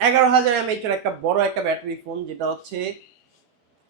এগারো হাজার এমএইচ এর একটা বড় একটা ব্যাটারি ফোন যেটা হচ্ছে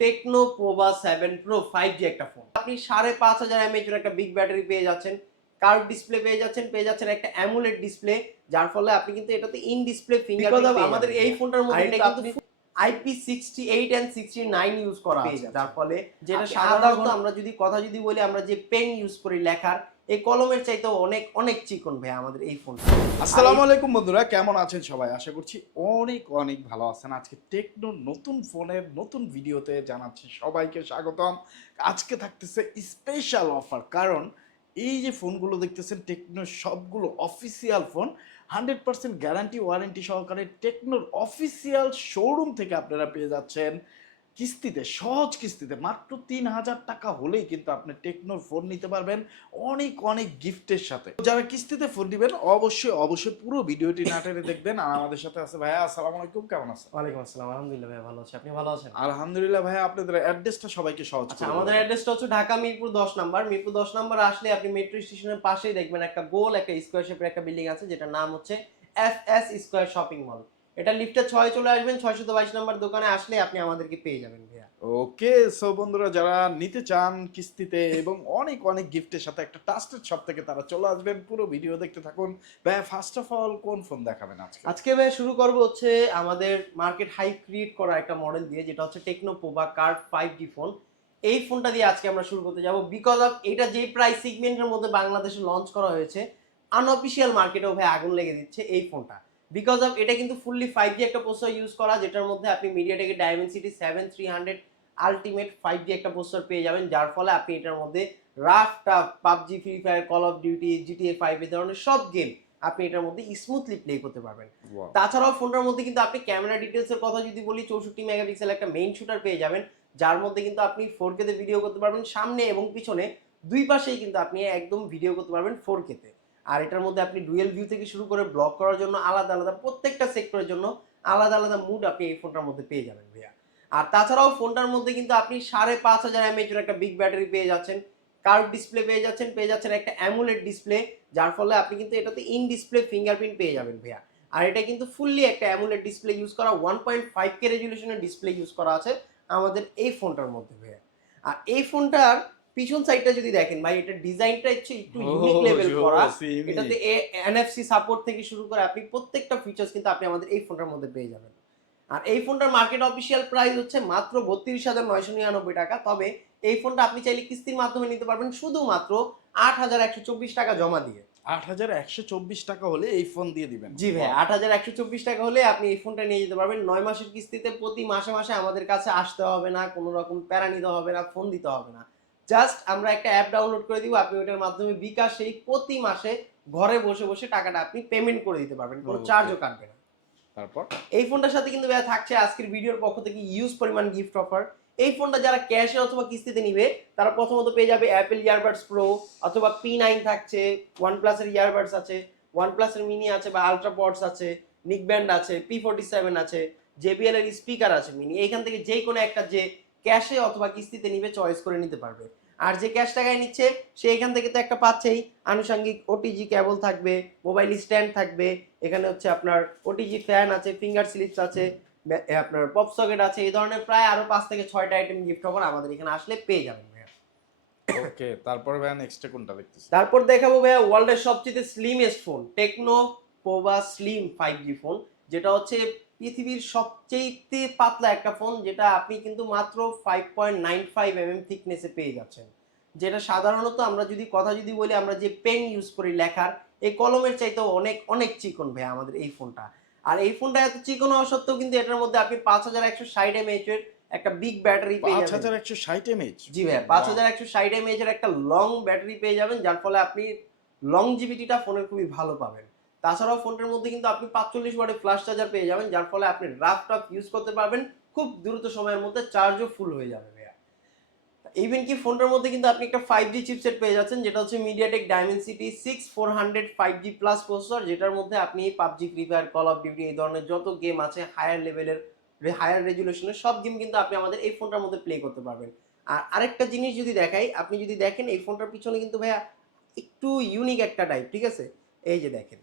Tecno Pova seven pro five G একটা ফোন আপনি সাড়ে পাঁচ হাজার এমএইচ এর একটা বিগ ব্যাটারি পেয়ে যাচ্ছেন কার্ভ ডিসপ্লে পেয়ে যাচ্ছেন পেয়ে যাচ্ছেন একটা অ্যামুলেট ডিসপ্লে যার ফলে আপনি কিন্তু এটাতে ইন ডিসপ্লে ফিঙ্গার আমাদের এই ফোনটার মধ্যে কিন্তু IP sixty eight and sixty nine use করা। যার ফলে যেটা সাধারণত আমরা যদি কথা যদি বলি আমরা যে পেন ইউজ করি লেখার এই কলমের চাইতে অনেক অনেক চিকন ভাই আমাদের এই ফোনটা। আসসালামু আলাইকুম বন্ধুরা কেমন আছেন সবাই? আশা করছি অনেক অনেক ভালো আছেন। আজকে টেকনো নতুন ফোনের নতুন ভিডিওতে জানাচ্ছি সবাইকে স্বাগতম। আজকে থাকতেছে স্পেশাল অফার কারণ এই যে ফোনগুলো দেখতেছেন টেকনোর সবগুলো official phone hundred percent guarantee warranty সহকারে টেকনোর অফিসিয়াল শোরুম থেকে আপনারা পেয়ে যাচ্ছেন। কিস্তিতে সহজ কিস্তিতে মাত্র তিন হাজার টাকা হলেই কিন্তু আপনি টেকনোর ফোন নিতে পারবেন অনেক অনেক গিফটের সাথে। যারা কিস্তিতে ফোন দিবেন অবশ্যই অবশ্যই পুরো ভিডিওটি না টেনে দেখবেন। আর আমাদের সাথে আছে ভাইয়া আসসালামু আলাইকুম কেমন আছেন? ওয়ালাইকুম আসসালাম আলহামদুলিল্লাহ ভাই ভালো আছি। আপনি ভালো আছেন? আলহামদুলিল্লাহ ভাইয়া আপনাদের অ্যাড্রেসটা সবাইকে সহজ আচ্ছা করে আমাদের। অ্যাড্রেসটা হচ্ছে ঢাকা মিরপুর দশ নাম্বার। মিরপুর দশ নাম্বার আসলে আপনি মেট্রো স্টেশনের পাশেই দেখবেন একটা গোল একটা স্কোয়ার শেপের একটা বিল্ডিং আছে যেটার নাম হচ্ছে F S square shopping mall এটা লিফটে ছয় চলে আসবেন ছয়শত বাইশ নম্বর দোকানে আসলে আপনি আমাদেরকে পেয়ে যাবেন ভাইয়া। ওকে সো বন্ধুরা যারা নিতে চান কিস্তিতে এবং অনেক অনেক গিফটের সাথে একটা ট্রাস্টেড শপ থেকে তারা চলে আসবেন পুরো ভিডিও দেখতে থাকুন। ভাইয়া ফার্স্ট অফ অল কোন ফোন দেখাবেন আজকে? আজকে ভাই শুরু করব হচ্ছে আমাদের মার্কেট হাই ক্রিয়েট করা একটা মডেল দিয়ে যেটা হচ্ছে Tecno Pova card five G phone এই ফোনটা দিয়ে আজকে আমরা শুরু করতে যাব বিকজ অফ এটা যেই প্রাইস সিগমেন্টের মধ্যে বাংলাদেশে লঞ্চ করা হয়েছে আনঅফিসিয়াল মার্কেটেও ভাই আগুন লেগে দিচ্ছে এই ফোনটা বিকজ অফ এটা কিন্তু ফুললি ফাইভ জি একটা প্রসেসর ইউজ করা যেটার মধ্যে আপনি মিডিয়াটেকের Dimensity seven three hundred ultimate five G একটা প্রসেসর পেয়ে যাবেন যার ফলে আপনি এটার মধ্যে rough tough PUBG Free Fire Call of Duty GTA five এই ধরনের সব গেম আপনি এটার মধ্যে স্মুথলি প্লে করতে পারবেন। তাছাড়াও ফোনটার মধ্যে কিন্তু আপনি ক্যামেরা ডিটেলসের কথা যদি বলি চৌষট্টি মেগাপিক্সেল একটা মেইন শুটার পেয়ে যাবেন যার মধ্যে কিন্তু আপনি ফোর কেতে ভিডিও করতে পারবেন সামনে এবং পিছনে দুই পাশেই কিন্তু আপনি একদম ভিডিও করতে পারবেন ফোর কেতে আর এটার মধ্যে আপনি ডুয়েল ভিউ থেকে শুরু করে ব্লক করার জন্য আলাদা আলাদা প্রত্যেকটা সেক্টরের জন্য আলাদা আলাদা মুড আপনি এই ফোনটার মধ্যে পেয়ে যাবেন ভাইয়া। আর তাছাড়াও ফোনটার মধ্যে কিন্তু আপনি সাড়ে পাঁচ হাজার এমএইচ একটা বিগ ব্যাটারি পেয়ে যাচ্ছেন কার্ভ ডিসপ্লে পেয়ে যাচ্ছেন পেয়ে যাচ্ছেন একটা অ্যামুলেট ডিসপ্লে যার ফলে আপনি কিন্তু এটাতে ইন ডিসপ্লে ফিঙ্গারপ্রিন্ট পেয়ে যাবেন ভাইয়া। আর এটা কিন্তু ফুললি একটা অ্যামুলেট ডিসপ্লে ইউজ করা ওয়ান পয়েন্ট ফাইভ কে রেজুলেশনের ডিসপ্লে ইউজ করা আছে আমাদের এই ফোনটার মধ্যে ভাইয়া। আর এই ফোনটার পিছন সাইডটা যদি দেখেন ভাই এটা ডিজাইনটা হচ্ছে একটু ইউনিক লেভেল করা। এটাতে এনএফসি সাপোর্ট থেকে শুরু করে আপনি প্রত্যেকটা ফিচার্স কিন্তু আপনি আমাদের এই ফোনটার মধ্যে পেয়ে যাবেন। আর এই ফোনটার মার্কেট অফিসিয়াল প্রাইস হচ্ছে মাত্র বত্রিশ হাজার নয়শো নিরানব্বই টাকা। তবে এই ফোনটা আপনি চাইলে কিস্তির মাধ্যমে নিতে পারবেন শুধুমাত্র আট হাজার একশো চব্বিশ টাকা জমা দিয়ে। আট হাজার একশো চব্বিশ টাকা হলে এই ফোন দিয়ে দিবেন। জি ভাই আট হাজার একশো চব্বিশ টাকা হলে আপনি এই ফোনটা নিয়ে যেতে পারবেন। নয় মাসের কিস্তিতে প্রতি মাসে মাসে আমাদের কাছে আসতে হবে না কোনো রকম প্যারা নিতে হবে না ফোন দিতে হবে না। জাস্ট আমরা একটা অ্যাপ ডাউনলোড করে দিব আপনি ওটার মাধ্যমে বিকাশেই প্রতি মাসে ঘরে বসে বসে টাকাটা আপনি পেমেন্ট করে দিতে পারবেন কোনো চার্জও কাটবে না। তারপর? এই ফোনটার সাথে কিন্তু ভাইয়া থাকছে আজকের ভিডিওর পক্ষ থেকে ইউজ পরিমাণ গিফট অফার এই ফোনটা যারা ক্যাশে অথবা কিস্তিতে নিবে তারা প্রথমত পেয়ে যাবে অ্যাপেল ইয়ারবাডস প্রো অথবা পি নাইন থাকছে ওয়ান প্লাসের ইয়ারবাডস আছে ওয়ান প্লাসের মিনি আছে বা আলট্রা পডস আছে নিক ব্যান্ড আছে পি ফোর্টি সেভেন আছে জেবিএল এর স্পিকার আছে মিনি এইখান থেকে যেই কোনো একটা যে ক্যাশে অথবা কিস্তিতে নিবে চয়েস করে নিতে পারবে। আর যে ক্যাশ টাকায় নিচ্ছে সে এখান থেকে তো একটা পাচ্ছেই। আনুষঙ্গিক ওটিজি কেবল থাকবে মোবাইল স্ট্যান্ড থাকবে এখানে হচ্ছে আপনার ওটিজি ফ্যান আছে ফিঙ্গার স্লিপস আছে আপনার পপ সকেট আছে এই ধরনের প্রায় আরও পাঁচ থেকে ছয়টা আইটেম গিফট অফার আমাদের এখানে আসলে পেয়ে যাবেন ওকে তারপর ভাইয়া নেক্সট কোনটা দেখতেছি তারপর দেখাবো ভাইয়া ওয়ার্ল্ডের সবচেয়ে slimmest phone Tecno Pova slim five G phone যেটা হচ্ছে পৃথিবীর সবচেয়ে পাতলা একটা ফোন যেটা আপনি কিন্তু মাত্র five point nine five M M থিকনেসে পেয়ে যাচ্ছেন। যেটা সাধারণত আমরা যদি কথা যদি বলি আমরা যে পেন ইউজ করি লেখার এই কলমের চাইতেও অনেক অনেক চিকন ভাই আমাদের এই ফোনটা আর এই ফোনটা এত চিকন হওয়া সত্ত্বেও কিন্তু এটার মধ্যে আপনি পাঁচ হাজার একশো ষাট এমএইচ এর একটা বিগ ব্যাটারি পেয়ে পাঁচ যাবেন হাজার একশো ষাট এমএইচ জি ভাই পাঁচ হাজার একশো ষাট এমএইচ এর একটা লং ব্যাটারি পেয়ে যাবেন যার ফলে আপনি লং জিবিটিটা ফোনের খুবই ভালো পাবেন। তাছাড়াও ফোনটার মধ্যে কিন্তু আপনি পাঁচচল্লিশ ওয়াটের ফ্লাশ চার্জার পেয়ে যাবেন, যার ফলে আপনি রাফ টাফ ইউজ করতে পারবেন, খুব দ্রুত সময়ের মধ্যে চার্জও ফুল হয়ে যাবে ভাইয়া। ইভেন কি ফোনটার মধ্যে কিন্তু আপনি একটা ফাইভ জি চিপসেট পেয়ে যাচ্ছেন, যেটা হচ্ছে MediaTek Dimensity six four hundred five G plus processor যেটার মধ্যে আপনি PUBG Free Fire Call of Duty এই ধরনের যত গেম আছে হায়ার লেভেলের হায়ার রেজুলেশনের সব গেম কিন্তু আপনি আমাদের এই ফোনটার মধ্যে প্লে করতে পারবেন। আর আরেকটা জিনিস যদি দেখাই, আপনি যদি দেখেন এই ফোনটার পিছনে কিন্তু ভাইয়া একটু ইউনিক একটা টাইপ ঠিক আছে? এই যে দেখেন।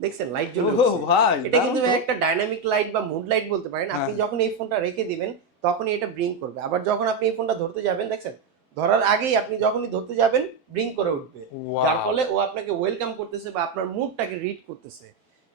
দেখছেন লাইট জ্বলে ভাই এটা কিন্তু একটা ডাইনামিক লাইট বা মুড লাইট বলতে পারেন। আপনি হ্যাঁ। যখন এই ফোনটা রেখে দিবেন তখনই এটা ব্রিং করবে। আবার যখন আপনি এই ফোনটা ধরতে যাবেন দেখছেন ধরার আগেই আপনি যখনই ধরতে যাবেন ব্রিং করে উঠবে। যার ফলে ও আপনাকে ওয়েলকাম করতেছে বা আপনার মুডটাকে রিড করতেছে।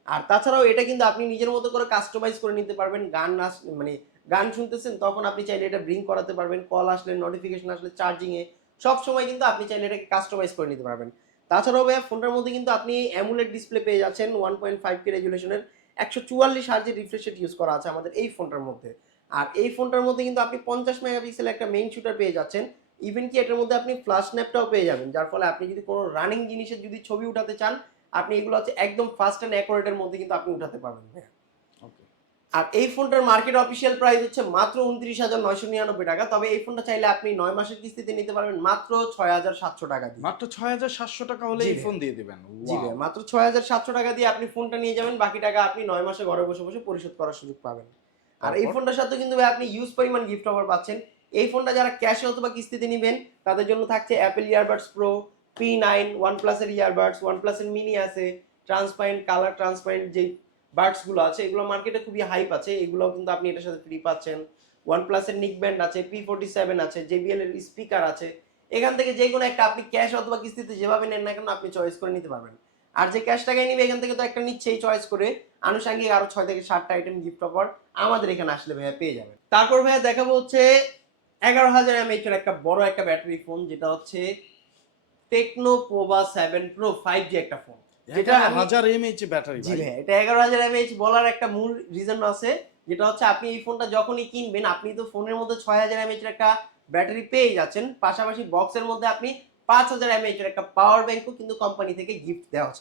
আর তাছাড়াও এটা কিন্তু আপনি নিজের মতো করে কাস্টমাইজ করে নিতে পারবেন। গান আস মানে গান শুনতেছেন তখন আপনি চাইলে এটা ব্রিং করাতে পারবেন। কল আসলে নোটিফিকেশন আসলে চার্জিং এ সব সময় কিন্তু আপনি চাইলে এটাকে কাস্টমাইজ করে নিতে পারবেন। তাছাড়াও ভাইয়া, ফোনটার মধ্যে কিন্তু আপনি অ্যামুলেট ডিসপ্লে পেয়ে যাচ্ছেন ওয়ান পয়েন্ট ফাইভ কে রেজুলেশনের একশো চুয়াল্লিশ হার্জের রিফ্রেশ ইউজ করা আছে আমাদের এই ফোনটার মধ্যে আর এই ফোনটার মধ্যে কিন্তু আপনি পঞ্চাশ মেগাপিক্সেল একটা মেইন শুটার পেয়ে যাচ্ছেন ইভেন কি এটার মধ্যে আপনি ফ্লাশ স্ন্যাপটাও পেয়ে যাবেন, যার ফলে আপনি যদি কোনো রানিং জিনিসের যদি ছবি উঠাতে চান, আপনি এগুলো হচ্ছে একদম ফাস্ট অ্যান্ড অ্যাকোরেটের মধ্যে কিন্তু আপনি উঠাতে পারবেন ভাইয়া। আর এই ফোনটার মার্কেট অফিসিয়াল প্রাইস হচ্ছে মাত্র উনত্রিশ হাজার নয়শো নিরানব্বই টাকা। তবে এই ফোনটা চাইলে আপনি নয় মাসের কিস্তিতে নিতে পারবেন মাত্র ছয় হাজার সাতশো টাকা দিয়ে। মাত্র ছয় হাজার সাতশো টাকা হলে এই ফোন দিয়ে দিবেন। জি ভাই মাত্র ছয় হাজার সাতশো টাকা দিয়ে আপনি ফোনটা নিয়ে যাবেন বাকি টাকা আপনি নয় মাসে ঘরে বসে বসে পরিশোধ করার সুযোগ পাবেন। আর এই ফোনটার সাথে কিন্তু ভাই আপনি ইউজ পরিমাণ গিফট অফার পাচ্ছেন। এই ফোনটা যারা ক্যাশে অথবা কিস্তিতে নেবেন তাদের জন্য থাকছে Apple earbuds pro P nine one প্লাসের ইয়ারবাডস ওয়ান প্লাসের মিনি আছে ট্রান্সপারেন্ট কালার ট্রান্সপারেন্ট যে বাডসগুলো আছে, এগুলো মার্কেটে খুবই হাইপ আছে এগুলো কিন্তু আপনি এটার সাথে ফ্রি পাচ্ছেন। ওয়ান প্লাসের নিক ব্যান্ড আছে পি ফোর্টি সেভেন আছে জেবিএল এর স্পিকার আছে। এখান থেকে যে কোনো একটা আপনি ক্যাশ অথবা কিস্তিতে যেভাবে নেন না কেন আপনি চয়েস করে নিতে পারবেন। আর যে ক্যাশ টাকায় নিবে, এখান থেকে তো একটা নিচ্ছেই চয়েস করে। আনুষঙ্গিক আরও ছয় থেকে সাতটা আইটেম গিফট অফার আমাদের এখানে আসলে ভাইয়া পেয়ে যাবেন। তারপর ভাইয়া দেখাবো হচ্ছে এগারো হাজার এমএইচ এর একটা বড় একটা ব্যাটারি ফোন যেটা হচ্ছে Tecno Pova seven pro five G একটা ফোন যেটা যেটা হাজার এমএইচ ব্যাটারি জি ভাই। এটা এগারো হাজার এমএইচ বলার একটা মূল রিজন আছে যেটা হচ্ছে আপনি এই ফোনটা যখনই কিনবেন আপনি তো ফোনের মধ্যে ছয় হাজার একটা ব্যাটারি পেয়ে যাচ্ছেন পাশাপাশি বক্সের মধ্যে আপনি পাঁচ হাজার এমএইচ এর একটা পাওয়ার ব্যাংকও কিন্তু কোম্পানি থেকে গিফট দেওয়া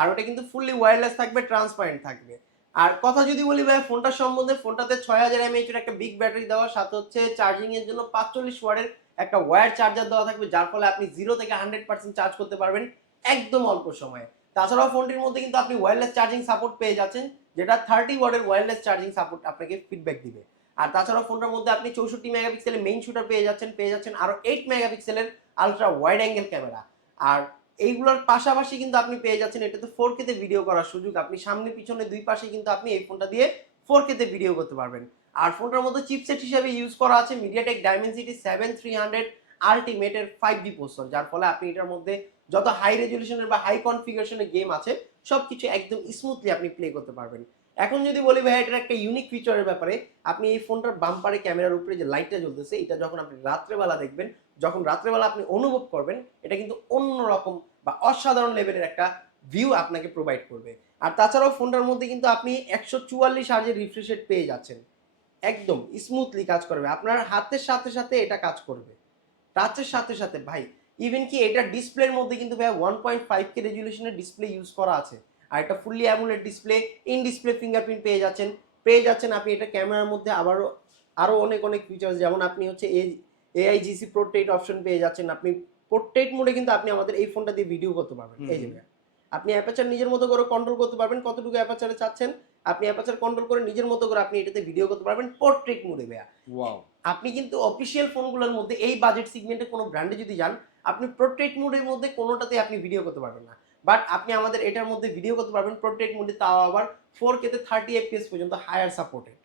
আর ওটা কিন্তু ফুললি ওয়্যারলেস থাকবে ট্রান্সপারেন্ট থাকবে। আর কথা যদি বলি ভাই ফোনটার সম্বন্ধে ফোনটাতে ছয় হাজার এমএইচ এর একটা বিগ ব্যাটারি দেওয়া সাথে হচ্ছে চার্জিং এর জন্য পাঁচচল্লিশ ওয়ার্ডের একটা ওয়্যার চার্জার দেওয়া থাকবে যার ফলে আপনি জিরো থেকে হান্ড্রেড পার্সেন্ট চার্জ করতে পারবেন। একদম অল্প সময়ে। তাছাড়াও ফোনটির মধ্যে কিন্তু আপনি ওয়্যারলেস চার্জিং সাপোর্ট পেয়ে যাচ্ছেন, যেটা থার্টি ওয়ার্ডের ওয়্যারলেস চার্জিং সাপোর্ট আপনাকে ফিডব্যাক দিবে। আর তাছাড়াও ফোনটার মধ্যে আপনি চৌষট্টি মেগাপিক্সেলের মেইন শুটার পেয়ে যাচ্ছেন পেয়ে যাচ্ছেন আরও এইট মেগাপিক্সেলের আলট্রা ওয়াইড অ্যাঙ্গেল ক্যামেরা আর এইগুলোর পাশাপাশি কিন্তু আপনি পেয়ে যাচ্ছেন, এটাতে ফোর কেতে ভিডিও করার সুযোগ। আপনি সামনে পিছনে দুই পাশে কিন্তু আপনি এই ফোনটা দিয়ে ফোর কেতে ভিডিও করতে পারবেন। আর ফোনটার মধ্যে চিপসেট হিসাবে ইউজ করা আছে MediaTek Dimensity seven three hundred আলটিমেটের five G processor যার ফলে আপনি এটার মধ্যে যত হাই রেজলিউশনের বা হাই কনফিগারেশনের গেম আছে সব কিছু একদম স্মুথলি আপনি প্লে করতে পারবেন। এখন যদি বলি ভাই, এটার একটা ইউনিক ফিচারের ব্যাপারে, আপনি এই ফোনটার বাম্পারে ক্যামেরার উপরে যে লাইটটা জ্বলতেছে, এটা যখন আপনি রাত্রেবেলা দেখবেন, যখন রাত্রেবেলা আপনি অনুভব করবেন, এটা কিন্তু অন্যরকম বা অসাধারণ লেভেলের একটা ভিউ আপনাকে প্রোভাইড করবে। আর তাছাড়াও ফোনটার মধ্যে কিন্তু আপনি একশো চুয়াল্লিশ হার্জের রিফ্রেশ রেট পেয়ে যাচ্ছেন। একদম স্মুথলি কাজ করবে। আপনার হাতের সাথে সাথে এটা কাজ করবে। টাচের সাথে সাথে, ভাই ইভেন কি এটা ডিসপ্লের মধ্যে কিন্তু ভাই ওয়ান পয়েন্ট ফাইভ কে রেজুলেশনের ডিসপ্লে ইউজ করা আছে। আর এটা fully AMOLED display in display fingerprint পেয়ে যাচ্ছেন। পেয়ে যাচ্ছেন আপনি এটা ক্যামেরার মধ্যে আবারও আরও অনেক অনেক ফিচার্স যেমন আপনি হচ্ছে এআইজিসি পোর্ট্রেট অপশন পেয়ে যাচ্ছেন। আপনি পোর্ট্রেট মোডে কিন্তু আপনি আমাদের এই ফোনটা দিয়ে ভিডিও করতে পারবেন। এই যে আপনি অ্যাপাচার নিজের মতো করে কন্ট্রোল করতে পারবেন। কতটুকু অ্যাপাচারে চাচ্ছেন? আপনি অ্যাপাচার কন্ট্রোল করে নিজের মতো করে আপনি এটাতে ভিডিও করতে পারবেন পোর্ট্রেট মোডে ভাইয়া। আপনি কিন্তু অফিসিয়াল ফোনগুলোর মধ্যে এই বাজেট সিগমেন্টে কোনো ব্র্যান্ডে যদি যান আপনি প্রোট্রেট মোডের মধ্যে কোনোটাতে আপনি ভিডিও করতে পারবেন না। বাট আপনি আমাদের এটার মধ্যে ভিডিও করতে পারবেন প্রোট্রেট মোডে তাও আবার ফোর কেতে থার্টি এফপিএস পর্যন্ত হায়ার সাপোর্টেড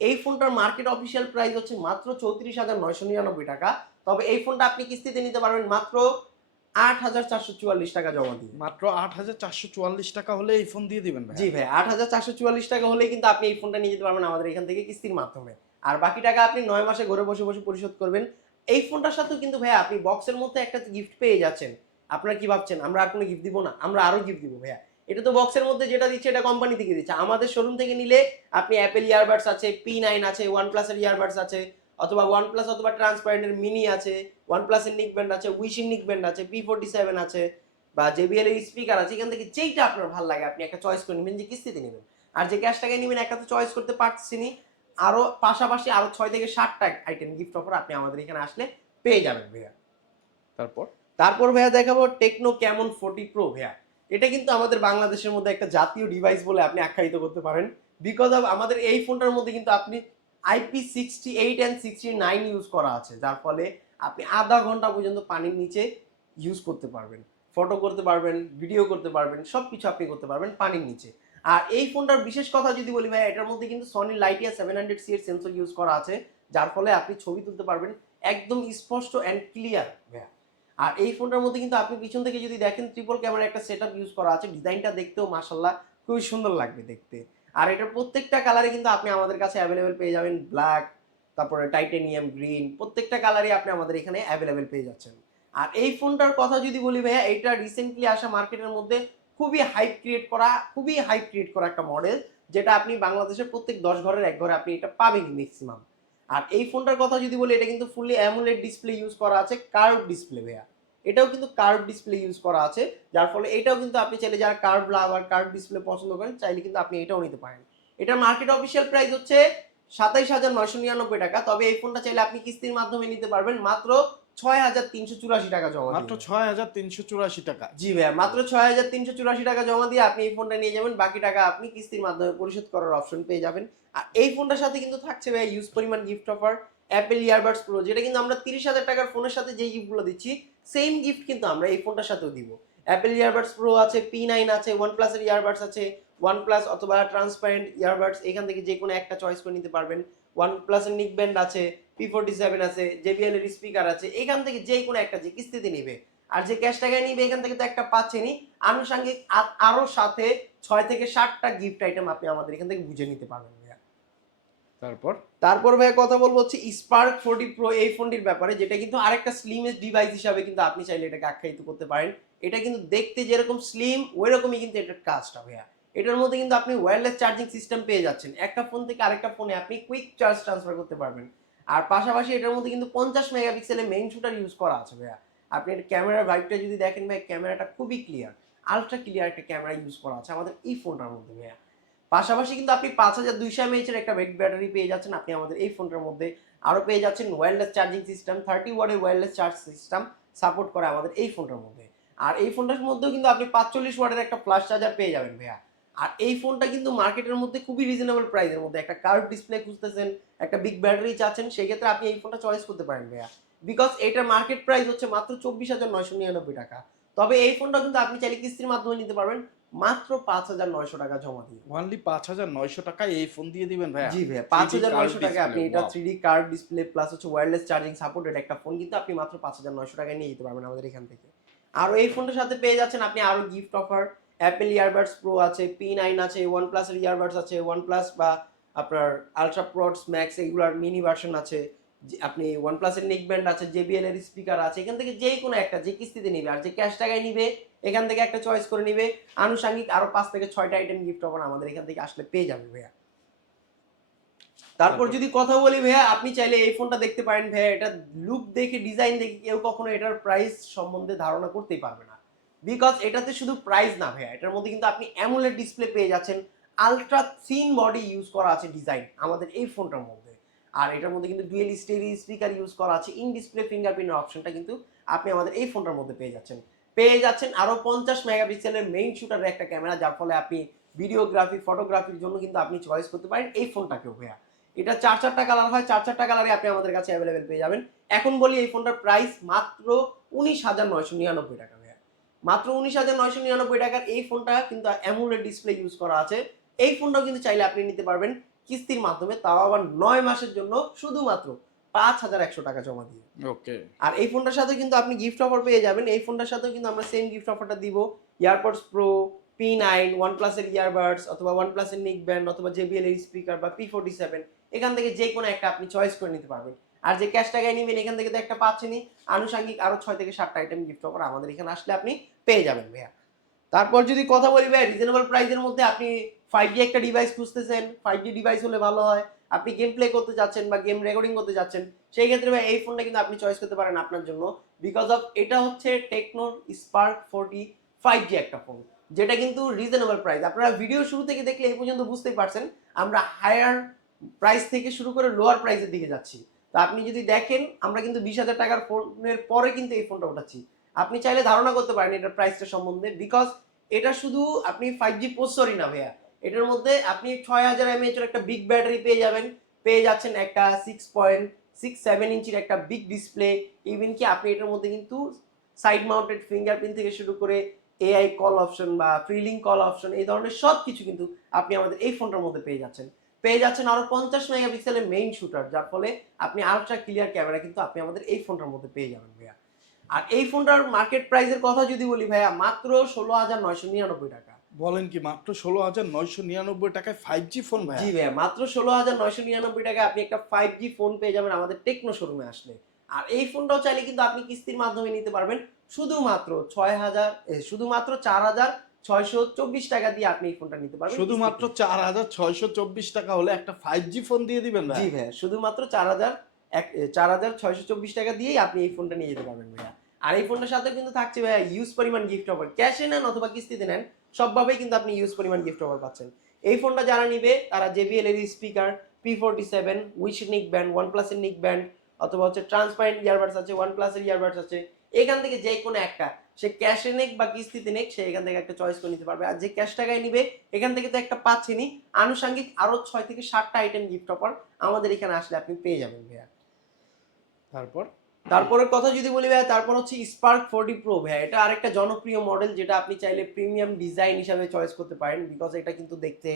এই ফোনটার মার্কেট অফিসিয়াল প্রাইস হচ্ছে মাত্র চৌত্রিশ হাজার নয়শো নিরানব্বই টাকা। তবে এই ফোনটা আপনি কিস্তিতে নিতে পারবেন মাত্র আট হাজার চারশো চুয়াল্লিশ টাকা জমা দিয়ে। মাত্র আট হাজার চারশো চুয়াল্লিশ টাকা হলে এই ফোন দিয়ে দিবেন ভাই। জি ভাই আট হাজার চারশো চুয়াল্লিশ টাকা হলেই কিন্তু আপনি এই ফোনটা নিয়ে যেতে পারবেন আমাদের এখান থেকে কিস্তির মাধ্যমে। আর বাকি টাকা আপনি নয় মাসে ঘরে বসে বসে পরিশোধ করবেন। এই ফোনটার সাথেও কিন্তু ভাইয়া আপনি বক্সের মধ্যে একটা গিফট পেয়ে যাচ্ছেন। আপনারা কি ভাবছেন? আমরা আর কোনো গিফট দিব না। আমরা আরও গিফট দিব ভাইয়া। এটা তো বক্সের মধ্যে যেটা দিচ্ছে, এটা কোম্পানি থেকে দিচ্ছে। আমাদের শোরুম থেকে নিলে আপনি অ্যাপেল ইয়ারবাডস আছে পি নাইন আছে ওয়ান প্লাসের ইয়ারবাডস আছে, অথবা ওয়ান প্লাস অথবা ট্রান্সপারেন্টের মিনি আছে ওয়ান প্লাসের নিক ব্যান্ড আছে উইশিং নিক ব্যান্ড আছে পি ফোর্টি সেভেন আছে, বা জেবিএল এর স্পিকার আছে। এখান থেকে যেইটা আপনার ভালো লাগে, আপনি একটা চয়েস করে নেবেন যে কিস্তিতে নেবেন। আর যে ক্যাশ টাকায় নেবেন, একটা তো চয়েস করতে পারছেনই আরও পাশাপাশি আরও ছয় থেকে ষাটটা আইটেম গিফট অফার আপনি আমাদের এখানে আসলে পেয়ে যাবেন ভাইয়া। তারপর? তারপর ভাইয়া দেখাবো টেকনো ক্যামন ফোর্টি প্রো ভাইয়া। এটা কিন্তু আমাদের বাংলাদেশের মধ্যে একটা জাতীয় ডিভাইস বলে আপনি আখ্যায়িত করতে পারেন। বিকজ অফ আমাদের এই ফোনটার মধ্যে কিন্তু আপনি IP sixty eight and sixty nine use করা আছে। যার ফলে আপনি আধা ঘণ্টা পর্যন্ত পানির নিচে ইউজ করতে পারবেন। ফটো করতে পারবেন ভিডিও করতে পারবেন সব কিছু আপনি করতে পারবেন পানির নিচে। আর এই ফোনটার বিশেষ কথা যদি বলি ভাই এটার মধ্যে কিন্তু Sony Lytia seven hundred C এর সেন্সর ইউজ করা আছে, যার ফলে আপনি ছবি তুলতে পারবেন একদম স্পষ্ট অ্যান্ড ক্লিয়ার আর এই ফোনটার মধ্যে কিন্তু আপনি পিছন থেকে যদি দেখেন ট্রিপল ক্যামেরা একটা সেট ইউজ করা আছে ডিজাইনটা দেখতেও মাসাল্লাহ খুবই সুন্দর লাগবে দেখতে। আর এটার প্রত্যেকটা কালারে কিন্তু আপনি আমাদের কাছে অ্যাভেলেবেল পেয়ে যাবেন ব্ল্যাক তারপরে টাইটেনিয়াম গ্রিন প্রত্যেকটা কালারই আপনি আমাদের এখানে অ্যাভেলেবেল পেয়ে যাচ্ছেন। আর এই ফোনটার কথা যদি বলি ভাইয়া এটা রিসেন্টলি আসা মার্কেটের মধ্যে খুবই হাইপ ক্রিয়েট করা, খুবই হাইপ ক্রিয়েট করা একটা মডেল যেটা আপনি বাংলাদেশের প্রত্যেক দশ ঘরের এক ঘরে আপনি এটা পাবেনই ম্যাক্সিমাম আর এই ফোনটার কথা যদি বলি, এটা কিন্তু ফুললি অ্যামুলেট ডিসপ্লে ইউজ করা আছে কার্ভ ডিসপ্লে ভাইয়া। এটাও কিন্তু কার্ভ ডিসপ্লে ইউজ করা আছে, যার ফলে এটাও কিন্তু আপনি চাইলে যারা কার্ভ লাভার কার্ভ ডিসপ্লে পছন্দ করেন, চাইলে কিন্তু আপনি এটাও নিতে পারেন। এটার মার্কেট অফিসিয়াল প্রাইস হচ্ছে সাতাইশ হাজার নয়শো নিরানব্বই টাকা, তবে এই ফোনটা চাইলে আপনি কিস্তির মাধ্যমে নিতে পারবেন। মাত্র ছয় হাজার তিনশো চুরাশি টাকা জমা মাত্র ছয় হাজার তিনশো চুরাশি টাকা। জি ভাইয়া মাত্র ছয় হাজার তিনশো চুরাশি টাকা জমা দিয়ে আপনি এই ফোনটা নিয়ে যাবেন। বাকি টাকা আপনি কিস্তির মাধ্যমে পরিশোধ করার অপশন পেয়ে যাবেন। আর এই ফোনটার সাথে কিন্তু থাকছে ভাইয়া ইউজ পরিমাণ gift offer Apple earbuds pro যেটা কিন্তু আমরা তিরিশ হাজার টাকার ফোনের সাথে যে গিফটগুলো দিচ্ছি সেম গিফট কিন্তু আমরা এই ফোনটার সাথেও দিব। অ্যাপেল ইয়ারবাডস প্রো আছে পি নাইন আছে ওয়ান প্লাসের ইয়ারবাডস আছে ওয়ান প্লাস অথবা ট্রান্সপারেন্ট ইয়ারবাডস এখান থেকে যে কোনো একটা চয়েস করে নিতে পারবেন। ওয়ান প্লাসের নিক ব্যান্ড আছে পি ফোর্টি সেভেন আছে জেবিএল এর স্পিকার আছে এখান থেকে যে কোনো একটা যে কিস্তিতে নিবে। আর যে ক্যাশ টাকায় নিবে এখান থেকে তো একটা পাচ্ছেনই। আনুষঙ্গিক আ- আরও সাথে ছয় থেকে ষাটটা গিফট আইটেম আপনি আমাদের এখান থেকে বুঝে নিতে পারবেন ভাইয়া। তারপর? তারপর ভাই কথা বলব হচ্ছে স্পার্ক ফোর্টি প্রো এই ফোনটির ব্যাপারে যেটা কিন্তু আরেকটা স্লিমেস্ট ডিভাইস হিসাবে কিন্তু আপনি চাইলে এটাকে আখ্যায়িত করতে পারেন। এটা কিন্তু দেখতে যেরকম স্লিম ওই রকমই কিন্তু এটার কাজটা ভাইয়া। এটার মধ্যে কিন্তু আপনি ওয়্যারলেস চার্জিং সিস্টেম পেয়ে যাচ্ছেন। একটা ফোন থেকে আরেকটা ফোনে আপনি কুইক চার্জ ট্রান্সফার করতে পারবেন। আর পাশাপাশি এটার মধ্যে কিন্তু পঞ্চাশ মেগাপিক্সেলের মেইন শুটার ইউজ করা আছে ভাইয়া। আপনি এটা ক্যামেরার ভাইবটা যদি দেখেন ভাই ক্যামেরাটা খুবই ক্লিয়ার আলট্রা ক্লিয়ার একটা ক্যামেরা ইউজ করা আছে আমাদের এই ফোনটার মধ্যে ভাইয়া। পাশাপাশি কিন্তু আপনি পাঁচ হাজার দুইশো এমএইচ এর একটা ওয়েট ব্যাটারি পেয়ে যাচ্ছেন, আপনি আমাদের এই ফোনটার মধ্যে আরও পেয়ে যাচ্ছেন ওয়্যারলেস চার্জিং সিস্টেম থার্টি ওয়ার্ডের ওয়্যারলেস চার্জ সিস্টেম সাপোর্ট করে আমাদের এই ফোনটার মধ্যে। আর এই ফোনটার মধ্যেও কিন্তু আপনি পাঁচচল্লিশ ওয়ার্ডের একটা ফ্লাশ চার্জার পেয়ে যাবেন ভাইয়া। আর এই ফোনটা কিন্তু মার্কেটের মধ্যে খুবই রিজনেবল প্রাইসের মধ্যে। একটা কার্ভ ডিসপ্লে খুঁজতেছেন একটা বিগ ব্যাটারি চাচ্ছেন সেই ক্ষেত্রে আপনি এই ফোনটা চয়েস করতে পারেন ভাইয়া। বিকজ এটার মার্কেট প্রাইস হচ্ছে মাত্র চব্বিশ হাজার নয়শো নিরানব্বই টাকা। তবে এই ফোনটা কিন্তু আপনি চাইলে কিস্তির মাধ্যমে নিতে পারবেন। মাত্র পাঁচ হাজার নয়শো টাকা জমা দিয়ে। ওনলি পাঁচ হাজার নয়শো টাকায় এই ফোন দিয়ে দিবেন ভাইয়া। জি ভাইয়া পাঁচ হাজার নয়শো টাকা আপনি এটা three D card display plus হচ্ছে ওয়্যারলেস চার্জিং সাপোর্টেড একটা ফোন কিন্তু আপনি মাত্র পাঁচ হাজার নয়শো টাকায় নিয়ে যেতে পারবেন আমাদের এখান থেকে। আর এই ফোনটার সাথে পেয়ে যাচ্ছেন আপনি আরও gift offer Apple earbuds pro আছে পি নাইন আছে ওয়ান প্লাসের ইয়ারবাডস আছে ওয়ান প্লাস বা আপনার আলট্রা প্রডস ম্যাক্স এগুলার মিনি ভার্সন আছে আপনি ওয়ান প্লাসের নেক ব্যান্ড আছে জেবিএল এর স্পিকার আছে এখান থেকে যে কোনো একটা যে কিস্তিতে নিবে আর যে ক্যাশ টাকায় নিবে এখান থেকে একটা চয়েস করে নিবে আনুষঙ্গিক আরও পাঁচ থেকে ছয়টা আইটেম গিফট অফার আমাদের এখান থেকে আসলে পেয়ে যাবে ভাইয়া তারপর তারপর? যদি কথা বলি ভাইয়া আপনি চাইলে এই ফোনটা দেখতে পারেন ভাইয়া এটা লুক দেখে ডিজাইন দেখে কেউ কখনো এটার প্রাইস সম্বন্ধে ধারণা করতেই পারবে না বিকজ এটাতে শুধু প্রাইস না ভাইয়া, এটার মধ্যে কিন্তু আপনি অ্যামুলেট ডিসপ্লে পেয়ে যাচ্ছেন আলট্রা থিন বডি ইউজ করা আছে ডিজাইন আমাদের এই ফোনটার মধ্যে। আর এটার মধ্যে কিন্তু ডুয়েল স্টেরি স্পিকার ইউজ করা আছে ইন ডিসপ্লে ফিঙ্গারপ্রিন্টের অপশনটা কিন্তু আপনি আমাদের এই ফোনটার মধ্যে পেয়ে যাচ্ছেন। পেয়ে যাচ্ছেন আরও পঞ্চাশ মেগাপিক্সেলের মেইন শুটারের একটা ক্যামেরা যার ফলে আপনি ভিডিওগ্রাফি ফটোগ্রাফির জন্য কিন্তু আপনি চয়েস করতে পারেন এই ফোনটাকেও ভাইয়া। এটা চার চারটা কালার হয়, চার চারটা কালারে আপনি আমাদের কাছে অ্যাভেলেবেল পেয়ে যাবেন। এখন বলি এই ফোনটার প্রাইস মাত্র উনিশ হাজার নয়শো নিরানব্বই টাকা। মাত্র উনিশ হাজার নয়শো নিরানব্বই টাকার এই ফোনটা কিন্তু অ্যামুলেট ডিসপ্লে ইউজ করা আছে। এই ফোনটাও কিন্তু চাইলে আপনি নিতে পারবেন কিস্তির মাধ্যমে তাও আবার নয় মাসের জন্য শুধুমাত্র পাঁচ হাজার একশো টাকা জমা দিয়ে। ওকে। আর এই ফোনটার সাথে কিন্তু আপনি গিফট অফার পেয়ে যাবেন। এই ফোনটার সাথেও কিন্তু আমরা সেম গিফট অফারটা দিব। Earpods pro P nine one প্লাসের ইয়ারবাডস অথবা ওয়ান প্লাসের নিক ব্যান্ড অথবা জেবিএল এর স্পিকার বা পি ফোর্টি সেভেন এখান থেকে যে কোনো একটা আপনি চয়েস করে নিতে পারবেন। আর যে ক্যাশ টাকায় নেবেন, এখান থেকে তো একটা পাচ্ছেনই। আনুষঙ্গিক আরও ছয় থেকে সাতটা আইটেম গিফট অফার আমাদের এখানে আসলে আপনি পেয়ে যাবেন ভাইয়া। তারপর যদি কথা বলি ভাই রিজনেবল প্রাইসের মধ্যে আপনি ফাইভ জি একটা ডিভাইস খুঁজতেছেন ফাইভ জি ডিভাইস হলে ভালো হয়। আপনি গেম প্লে করতে যাচ্ছেন বা গেম রেকর্ডিং করতে যাচ্ছেন, সেই ক্ষেত্রে ভাই এই ফোনটা কিন্তু আপনি চয়েস করতে পারেন আপনার জন্য। বিকজ অফ এটা হচ্ছে টেকনোর স্পার্ক ফোরটি ফাইভ জি একটা ফোন যেটা কিন্তু রিজনেবল প্রাইস আপনারা ভিডিও শুরু থেকে দেখলে এই পর্যন্ত বুঝতেই পারছেন, আমরা হায়ার প্রাইস থেকে শুরু করে লোয়ার প্রাইসের দিকে যাচ্ছি। তো আপনি যদি দেখেন, আমরা কিন্তু বিশ হাজার টাকার ফোনের পরে কিন্তু এই ফোনটা উঠাচ্ছি। আপনি চাইলে ধারণা করতে পারেন এটার প্রাইসটা সম্বন্ধে বিকজ এটা শুধু আপনি ফাইভ জি প্রসেসরই না ভাইয়া। এটার মধ্যে আপনি ছয় হাজার এমএএচ এর একটা বিগ ব্যাটারি পেয়ে যাবেন। পেয়ে যাচ্ছেন একটা সিক্স পয়েন্ট সিক্স সেভেন ইঞ্চির একটা বিগ ডিসপ্লে ইভেন কি আপনি এটার মধ্যে কিন্তু সাইড মাউন্টেড ফিঙ্গারপ্রিন্ট থেকে শুরু করে এআই কল অপশন বা ফ্রিলিং কল অপশন এই ধরনের সব কিছু কিন্তু আপনি আমাদের এই ফোনটার মধ্যে পেয়ে যাচ্ছেন। পেয়ে যাচ্ছেন আরও পঞ্চাশ মেগাপিক্সেলের মেইন শুটার যার ফলে আপনি আলট্রা ক্লিয়ার ক্যামেরা কিন্তু আপনি আমাদের এই ফোনটার মধ্যে পেয়ে যাবেন ভাইয়া। আর এই ফোনটার মার্কেট প্রাইসের কথা যদি বলি ভাইয়া মাত্র ষোলো হাজার নয়শো নিরানব্বই টাকা। বলেন কি মাত্র ষোলো হাজার নয়শো নিরানব্বই টাকায় ফাইভ জি ফোন ভাই জি ভাইয়া মাত্র ষোলো হাজার নয়শো নিরানব্বই টাকায় আপনি একটা ফাইভ জি ফোন পেয়ে যাবেন আমাদের টেকনো শোরুমে আসলে। আর এই ফোনটাও চাইলে কিন্তু আপনি কিস্তির মাধ্যমে নিতে পারবেন শুধুমাত্র ছয় হাজার শুধুমাত্র চার হাজার ছয়শো চব্বিশ টাকা দিয়ে আপনি এই ফোনটা নিতে পারবেন। শুধুমাত্র চার হাজার ছয়শো চব্বিশ টাকা হলে একটা ফাইভ জি ফোন দিয়ে দিবেন জি ভাইয়া শুধুমাত্র চার হাজার এক চার হাজার ছয়শো চব্বিশ টাকা দিয়েই আপনি এই ফোনটা নিয়ে যেতে পারবেন ভাইয়া। আর এই ফোনটার সাথে কিন্তু থাকছে ভাইয়া ইউজ পরিমাণ গিফট অফার ক্যাশে নেন অথবা কিস্তিতে নেন সবভাবেই কিন্তু আপনি ইউজ পরিমাণ গিফট অফার পাচ্ছেন। এই ফোনটা যারা নিবে তারা জেবিএল এর speaker P forty seven wish neck band one প্লাসের নিক ব্যান্ড অথবা হচ্ছে ট্রান্সপারেন্ট ইয়ারবাডস আছে ওয়ান প্লাসের ইয়ারবাডস আছে। এখান থেকে যে কোনো একটা সে ক্যাশে নেক বা কিস্তিতে নেক সে এখান থেকে একটা চয়েস করে নিতে পারবে। আর যে ক্যাশ টাকায় নিবে এখান থেকে তো একটা পাচ্ছেনই। আনুষঙ্গিক আরও ছয় থেকে সাতটা আইটেম গিফট অফার আমাদের এখানে আসলে আপনি পেয়ে যাবেন ভাইয়া। তারপর? তারপরের কথা যদি বলি ভাইয়া তারপর হচ্ছে স্পার্ক ফোরটি প্রো ভাইয়া। এটা আরেকটা জনপ্রিয় মডেল যেটা আপনি চাইলে প্রিমিয়াম ডিজাইন হিসাবে চয়েস করতে পারেন বিকজ এটা কিন্তু দেখতে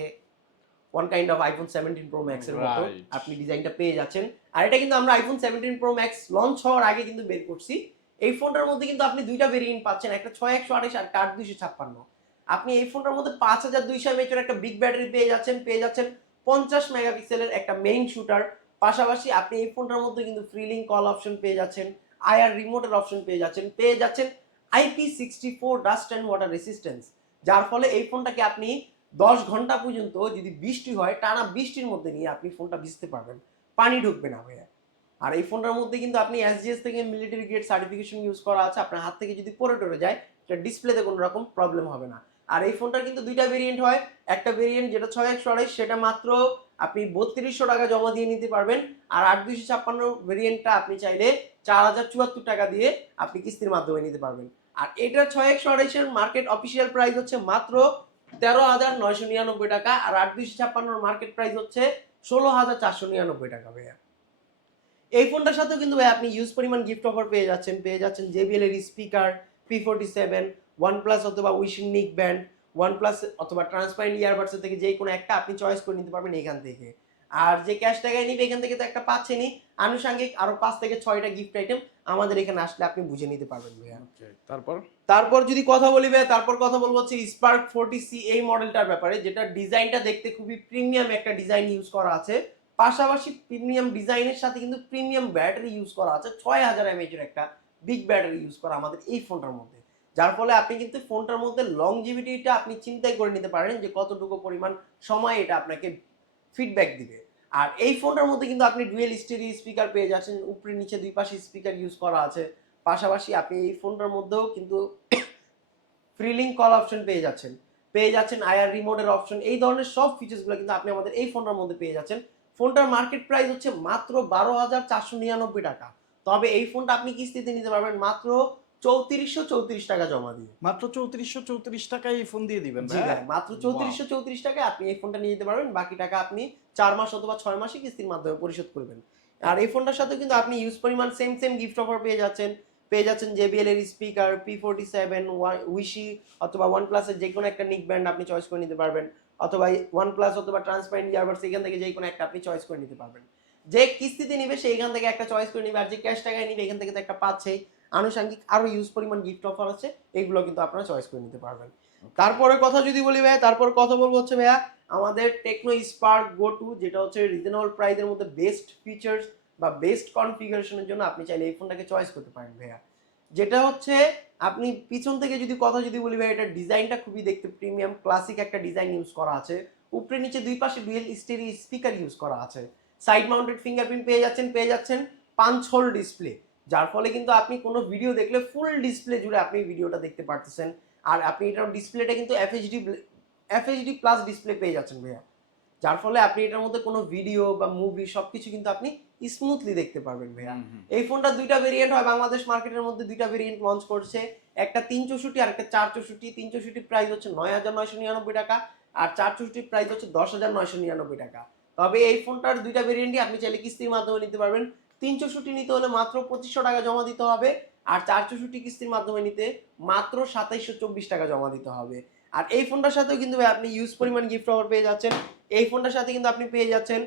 one kind of iPhone seventeen pro max এর মতো. আপনি ডিজাইনটা পেয়ে যাচ্ছেন। আর এটা কিন্তু আমরা iPhone seventeen pro max launch হওয়ার আগে কিন্তু বের করছি। এই ফোনটার মধ্যে কিন্তু আপনি দুইটা ভেরিয়েন্ট পাচ্ছেন, একটা ছয় একশো আঠাশ আর আট দুইশো ছাপ্পান্ন। আপনি এই ফোনটার মধ্যে পাঁচ হাজার দুইশো এমএচের একটা বিগ ব্যাটারি পেয়ে যাচ্ছেন পেয়ে যাচ্ছেন পঞ্চাশ মেগাপিক্সেলের একটা মেইন শুটার পাশাপাশি আপনি এই ফোনটার মধ্যে কিন্তু ফ্রিলিং কল অপশন পেয়ে যাচ্ছেন আইআর রিমোটের অপশন পেয়ে যাচ্ছেন পেয়ে যাচ্ছেন IP sixty four dust and water resistance যার ফলে এই ফোনটাকে আপনি দশ ঘণ্টা পর্যন্ত যদি বৃষ্টি হয়, টানা বৃষ্টির মধ্যে নিয়ে আপনি ফোনটা ভিজতে পারবেন। পানি ঢুকবে না ভাইয়া। আর এই ফোনটার মধ্যে কিন্তু আপনি এসজিএস থেকে মিলিটারি গ্রেড সার্টিফিকেশন ইউজ করা আছে, আপনার হাত থেকে যদি পড়ে টরে যায়, সেটা ডিসপ্লেতে কোনো রকম প্রবলেম হবে না। আর এই ফোনটার কিন্তু দুইটা ভেরিয়েন্ট হয়, একটা ভেরিয়েন্ট যেটা ছয় একশো আড়াইশ, সেটা মাত্র আপনি বত্রিশশো টাকা জমা দিয়ে নিতে পারবেন। আর আট দুইশো ছাপ্পান্ন ভেরিয়েন্টটা আপনি চাইলে চার হাজার চুয়াত্তর টাকা দিয়ে আপনি কিস্তির মাধ্যমে নিতে পারবেন। আর এটার ছয় একশো আড়াইশের মার্কেট অফিসিয়াল প্রাইস হচ্ছে মাত্র তেরো হাজার নয়শো নিরানব্বই টাকা, আর আট দুইশো ছাপ্পান্নর মার্কেট প্রাইস হচ্ছে ষোলো হাজার চারশো নিরানব্বই টাকা, ভাইয়া। এই ফোনটার সাথেও কিন্তু ভাই আপনি ইউজ পরিমাণ গিফট অফার পেয়ে যাচ্ছেন পেয়ে যাচ্ছেন জেবিএল এর speaker P forty seven one plus অথবা উইশিং নিক ব্যান্ড ওয়ান প্লাস অথবা ট্রান্সপারেন্ট ইয়ারবাডসের থেকে যে কোনো একটা আপনি চয়েস করে নিতে পারবেন এখান থেকে। আর যে ক্যাশ টাকায় নিবে এখান থেকে তো একটা পাচ্ছেনই। আনুষঙ্গিক আরও পাঁচ থেকে ছয়টা গিফট আইটেম আমাদের এখানে আসলে আপনি বুঝে নিতে পারবেন ভাইয়া। তারপর? তারপর যদি কথা বলি ভাই তারপর কথা বলব হচ্ছে স্পার্ক ফোরটি সি এই মডেলটার ব্যাপারে যেটা ডিজাইনটা দেখতে খুবই প্রিমিয়াম একটা ডিজাইন ইউজ করা আছে। পাশাপাশি প্রিমিয়াম ডিজাইনের সাথে কিন্তু প্রিমিয়াম ব্যাটারি ইউজ করা আছে। ছয় হাজার এমএচের একটা বিগ ব্যাটারি ইউজ করা আমাদের এই ফোনটার মধ্যে। যার ফলে আপনি কিন্তু ফোনটার মধ্যে লংজিভিটিটা আপনি চিন্তাই করে নিতে পারেন যে কতটুকু পরিমাণ সময় এটা আপনাকে ফিডব্যাক দিবে। আর এই ফোনটার মধ্যে কিন্তু আপনি ডুয়েল স্টেরি স্পিকার পেয়ে যাচ্ছেন, উপরে নিচে দুই পাশে স্পিকার ইউজ করা আছে। পাশাপাশি আপনি এই ফোনটার মধ্যেও কিন্তু ফ্রিলিং কল অপশন পেয়ে যাচ্ছেন। পেয়ে যাচ্ছেন আয়ার রিমোটের অপশন এই ধরনের সব ফিচার্সগুলো কিন্তু আপনি আমাদের এই ফোনটার মধ্যে পেয়ে যাচ্ছেন। ফোনটার মার্কেট প্রাইস হচ্ছে মাত্র বারো হাজার চারশো নিরানব্বই টাকা। তবে এই ফোনটা আপনি কিস্তিতে নিতে পারবেন মাত্র চৌত্রিশশো চৌত্রিশ টাকা জমা দিয়ে। মাত্র চৌত্রিশশো চৌত্রিশ টাকায় এই ফোন দিয়ে দিবেন মাত্র চৌত্রিশশো চৌত্রিশ টাকায় আপনি এই ফোনটা নিয়ে যেতে পারবেন বাকি টাকা আপনি চার মাস অথবা ছয় মাসে কিস্তির মাধ্যমে পরিশোধ করবেন। আর এই ফোনটার সাথে কিন্তু আপনি ইউজ পরিমাণ সেম সেম গিফট অফার পেয়ে যাচ্ছেন। পেয়ে যাচ্ছেন জেবিএল এর স্পিকার পি ফোরটি সেভেন উইশি অথবা ওয়ান প্লাসের যে কোনো একটা নিক ব্যান্ড আপনি চয়েস করে নিতে পারবেন। অথবা ওয়ান প্লাস অথবা ট্রান্সপারেন্ট ইয়ারবাডস এখান থেকে যে কোনো একটা আপনি চয়েস করে নিতে পারবেন। যে কিস্তিতে নিবে সে এখান থেকে একটা চয়েস করে নিবে আর যে ক্যাশ টাকায় নিবে এখান থেকে তো একটা পাচ্ছেই আনুষঙ্গিক আরও ইউজ পরিমাণ গিফট অফার আছে এইগুলো কিন্তু আপনারা চয়েস করে নিতে পারবেন। তারপরে কথা যদি বলি ভাইয়া তারপর কথা বলব হচ্ছে ভাইয়া আমাদের টেকনো স্পার্ক গো টু যেটা হচ্ছে রিজনেবল প্রাইসের মধ্যে বেস্ট ফিচার্স বা বেস্ট কনফিগারেশনের জন্য আপনি চাইলে এই ফোনটাকে চয়েস করতে পারেন ভাইয়া। যেটা হচ্ছে আপনি পিছন থেকে যদি কথা যদি বলি ভাই, এটা ডিজাইনটা খুবই দেখতে প্রিমিয়াম ক্লাসিক একটা ডিজাইন ইউজ করা আছে। উপরে নিচে দুই পাশে ডুয়েল স্টেরি স্পিকার ইউজ করা আছে। সাইড মাউন্টেড ফিঙ্গারপ্রিন্ট পেয়ে যাচ্ছেন পেয়ে যাচ্ছেন পাঁচ হোল ডিসপ্লে যার ফলে কিন্তু আপনি কোনো ভিডিও দেখলে ফুল ডিসপ্লে জুড়ে আপনি ভিডিওটা দেখতে পারতেছেন। আর আপনি এটার ডিসপ্লেটা কিন্তু এফএইচডি এফএইচডি প্লাস ডিসপ্লে পেয়ে যাচ্ছেন ভাইয়া। যার ফলে আপনি এটার মধ্যে কোনো ভিডিও বা মুভি সব কিছু কিন্তু আপনি স্মুথলি দেখতে পারবেন ভাইয়া। এই ফোনটা দুইটা ভেরিয়েন্ট হয় বাংলাদেশ মার্কেটের মধ্যে দুইটা ভেরিয়েন্ট লঞ্চ করছে। একটা তিন চৌষট্টি আর একটা চার চৌষট্টি। তিন চৌষট্টি প্রাইস হচ্ছে নয় হাজার নয়শো নিরানব্বই টাকা আর চার চৌষট্টি প্রাইস হচ্ছে দশ হাজার নয়শো নিরানব্বই টাকা। তবে এই ফোনটার দুইটা ভেরিয়েন্টই আপনি চাইলে কিস্তির মাধ্যমে নিতে পারবেন। তিন চৌষট্টি নিতে হলে মাত্র পঁচিশশো টাকা জমা দিতে হবে আর চার চৌষট্টি কিস্তির মাধ্যমে নিতে মাত্র সাতাইশশো চব্বিশ টাকা জমা দিতে হবে। আর এই ফোনটার সাথেও কিন্তু ভাই আপনি ইউজ পরিমাণ গিফট অফার পেয়ে যাচ্ছেন। এই ফোনটার সাথে কিন্তু আপনি পেয়ে যাচ্ছেন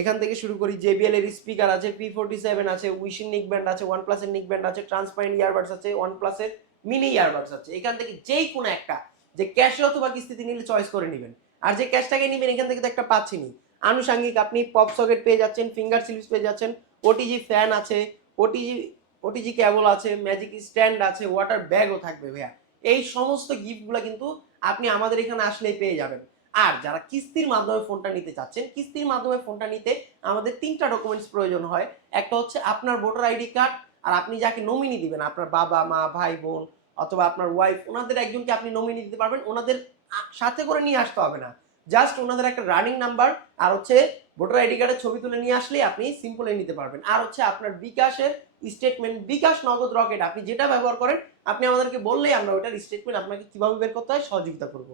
এখান থেকে শুরু করি জেবিএল এর স্পিকার আছে পি ফোরটি সেভেন আছে উইশিন নিক ব্যান্ড আছে ওয়ান প্লাসের নিক ব্যান্ড আছে ট্রান্সপারেন্ট ইয়ারবাডস আছে ওয়ান প্লাসের মিনি ইয়ারবাডস আছে। এখান থেকে যেই কোনো একটা, যে ক্যাশে অথবা কিস্তিতে নিলে চয়েস করে নেবেন। আর যে ক্যাশটাকে নেবেন, এখান থেকে তো একটা পাচ্ছিনি আনুষাঙ্গিক আপনি পপ সকেট পেয়ে যাচ্ছেন ফিঙ্গার স্লিপস পেয়ে যাচ্ছেন ওটিজি ফ্যান আছে ওটিজি ওটিজি কেবল আছে ম্যাজিক স্ট্যান্ড আছে ওয়াটার ব্যাগও থাকবে ভাইয়া। এই সমস্ত গিফটগুলো কিন্তু আপনি আমাদের এখানে আসলেই পেয়ে যাবেন। আর যারা কিস্তির মাধ্যমে ফোনটা নিতে চাচ্ছেন, কিস্তির মাধ্যমে ফোনটা নিতে আমাদের তিনটা ডকুমেন্টস প্রয়োজন হয়। একটা হচ্ছে আপনার ভোটার আইডি কার্ড, আর আপনি যাকে নমিনি দিবেন, আপনার বাবা, মা, ভাই, বোন, অথবা আপনার ওয়াইফ ওনাদের একজনকে আপনি নমিনি দিতে পারবেন। ওনাদের সাথে করে নিয়ে আসতে হবে না। জাস্ট ওনাদের একটা রানিং নাম্বার আর হচ্ছে ভোটার আইডি কার্ডের ছবি তুলে নিয়ে আসলেই আপনি সিম্পলে নিতে পারবেন। আর হচ্ছে আপনার বিকাশের স্টেটমেন্ট বিকাশ নগদ রকেট আপনি যেটা ব্যবহার করেন আপনি আমাদেরকে বললেই আমরা ওটার স্টেটমেন্ট আপনাকে কীভাবে বের করতে হয় সহযোগিতা করব।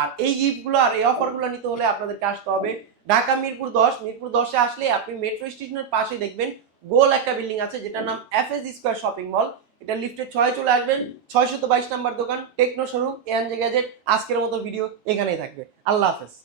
আর এই গিফটগুলো আর এই অফারগুলো নিতে হলে আপনাদেরকে আসতে হবে ঢাকা মিরপুর দশ। মিরপুর দশে আসলে আপনি মেট্রো স্টেশনের পাশে দেখবেন গোল একটা বিল্ডিং আছে যেটার নাম F S square shopping mall এটা লিফটে ছয় চলে আসবেন, ছয়শত বাইশ নাম্বার দোকান টেকনো শোরুম এনজে গ্যাজেট আজকের মতো ভিডিও এখানেই থাকবে। আল্লাহ হাফেজ।